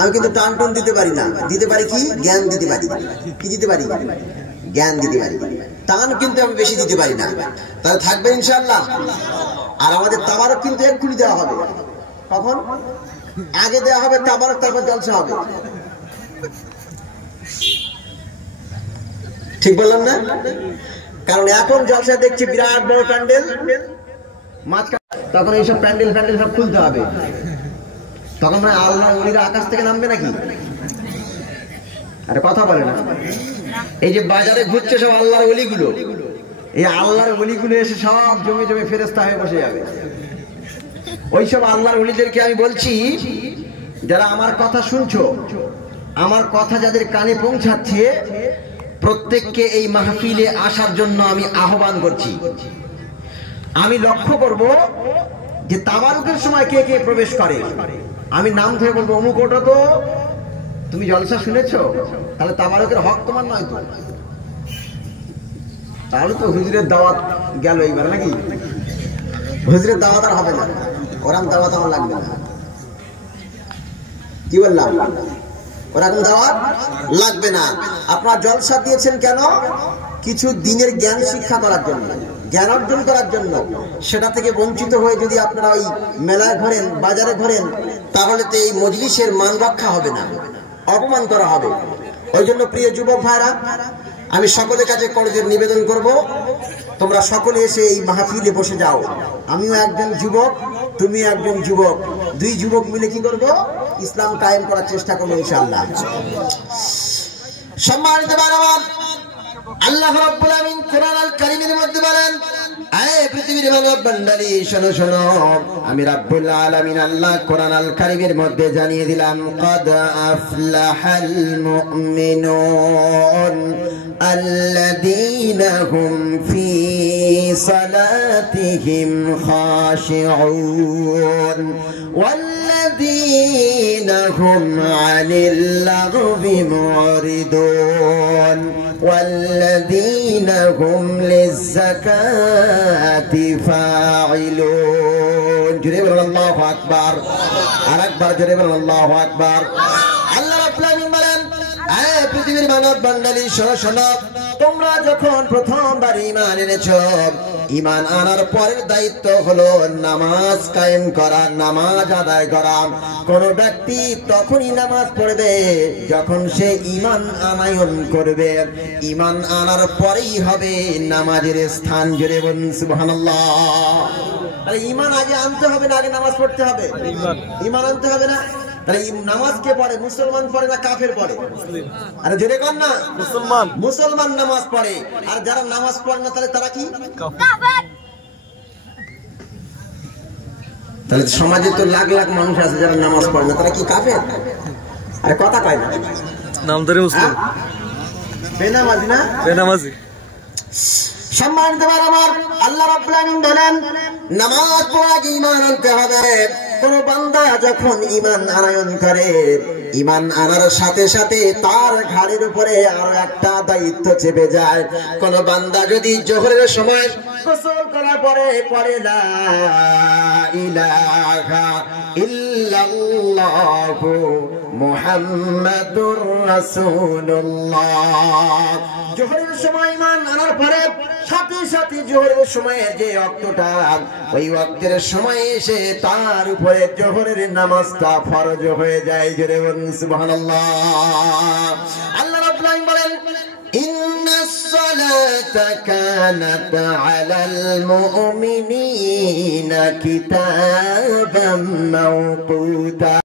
আমি কিন্তু টান টুন দিতে পারি না, দিতে পারি কি জ্ঞান দিতে পারি। কি দিতে পারি? জ্ঞান দিতে পারি। টান কিন্তু আমি বেশি দিতে পারি না। তাহলে থাকবে ইনশাআল্লাহ। আর আমাদের তাবারক কিন্তু এক্ষুনি দেওয়া হবে। কখন? আগে দেওয়া হবে তাবারক, তারপর জলসা হবে। ঠিক বললাম না? কারণ এখন জলসা দেখছি বিরাট বড় প্যান্ডেল, তখন এইসব প্যান্ডেল সব খুলতে হবে। তখন মানে আল্লাহর ওলিরা আকাশ থেকে নামবে নাকি? আরে কথা বলে না। এই যে বাজারে ঘুরছে সব আল্লাহর ওলিগুলো, এই আল্লাহর ওলিগুলো এসে সব জমে জমে ফেরেশতা হয়ে বসে যাবে। ওইসব আল্লাহর ওলিদেরকে আমি বলছি, যারা আমার কথা শুনছো, আমার কথা যাদের কানে পৌঁছাচ্ছে, প্রত্যেককে এই মাহফিলে আসার জন্য আমি আহ্বান করছি। আমি লক্ষ্য করব যে তাবারুকের সময় কে কে প্রবেশ করে। আমি নাম ধরে বলবো, অমুক ওটা তো তুমি জলসা শুনেছো, তাহলে তাবারুকের হক তোমার নয় তো। তাহলে তো হুজুরের দাওয়াত গেল এইবার নাকি? হুজুরের দাওয়াত আর হবে না, ওরকম দাওয়াত আমার লাগবে না। কি বললাম? ওরকম দাওয়াত লাগবে না। আপনারা জলসা দিয়েছেন কেন? কিছু দিনের জ্ঞান শিক্ষা করার জন্য, জ্ঞান অর্জন করার জন্য। সেটা থেকে বঞ্চিত হয়ে যদি আপনারা ওই মেলায় ঘোরেন, বাজারে ঘোরেন, তাহলে তো এই মজলিসের মান রক্ষা হবে না, অপমান করা হবে। ওই জন্য প্রিয় যুবক ভাইরা, আমি সকলের কাছে করজোর নিবেদন করব, তোমরা সকলে এসে এই মাহফিলে বসে যাও। আমিও একজন যুবক, তুমি একজন যুবক, দুই যুবক মিলে কি করব? ইসলাম কায়েম করার চেষ্টা করবো ইনশাআল্লাহ। সম্মানিত বারাবার, আল্লাহ রাব্বুল আমিন কোরআন আল কারীমের মধ্যে বলেন, আয়ে পৃথিবীর মানব বান্দারি শোনো শোনো, আমি রাব্বুল আলামিন আল্লাহ কোরআন আল কারীমের মধ্যে জানিয়ে দিলাম, ক্বাদ আফলাহাল মুমিনুন আল্লাযীনা হুম ফি সালাতিহিম খাশিউন ওয়াল্লাযীনা হুম আনিল লাগবি মুরিদুন ওয়াল্লাযীনা হুম লিয-যাকাতি ফাঈলুন। জোরে বলুন আল্লাহু আকবার। আরেকবার জোরে বলুন আল্লাহু আকবার। আল্লাহ রাব্বুল আমিন বলেন, আয়ে পৃথিবীর মানব বান্দালি শোনো শোনো, তোমরা যখন প্রথমবার ঈমান এনেছো, ঈমান আনার পরের দায়িত্ব হলো নামাজ কায়েম করা, নামাজ আদায় করা। কোন ব্যক্তি তখনই নামাজ পড়বে যখন সে ঈমান আনয়ন করবে। ঈমান আনার পরেই হবে নামাজের স্থান। জোরে বলুন সুবহানাল্লাহ। আরে ঈমান আগে আনতে হবে না, আগে নামাজ পড়তে হবে? ঈমান আনতে হবে না? তাহলে নামাজ কে পড়ে? মুসলমান পড়ে না কাফের পড়ে? আরে জোরে কর না। মুসলমান। মুসলমান নামাজ পড়ে। আর যারা নামাজ পড়ে না, তাহলে তারা কি? কাফের। তাহলে সমাজে তো লাখ লাখ মানুষ আছে যারা নামাজ পড়ে না, তারা কি কাফের? আরে কথা কয় না। নামধারী মুসলিম, বেনামাজি না? বেনামাজি। সম্মানিত আমার আল্লাহ রাব্বুল আমিন বলেন, নামাজ পড়া কি ঈমান আনতে হবে। কোন বান্দা যখন ঈমান আনয়ন করে, ঈমান আনার সাথে সাথে তার ঘাড়ের উপরে আরো একটা দায়িত্ব চেপে যায়। কোন বান্দা যদি জোহরের সময় গোসল করার পরে পড়ে লা ইলাহা ইল্লাল্লাহু মুহাম্মাদুর রাসূলুল্লাহ, জোহরের সময় ঈমান আনার পরে সাথে সাথে জোহরের সময়ে যে ওয়াক্তটা, ওই ওয়াক্তের সময় এসে তার উপরে জোহরের নামাজটা ফরজ হয়ে যায়। জোরে বলুন সুবহানাল্লাহ। আল্লাহ রাব্বুল আলামিন বলেন, ইন্নাস সালাতা কানাত আলাল মুমিনিনা কিতাবাম মাওকুতা।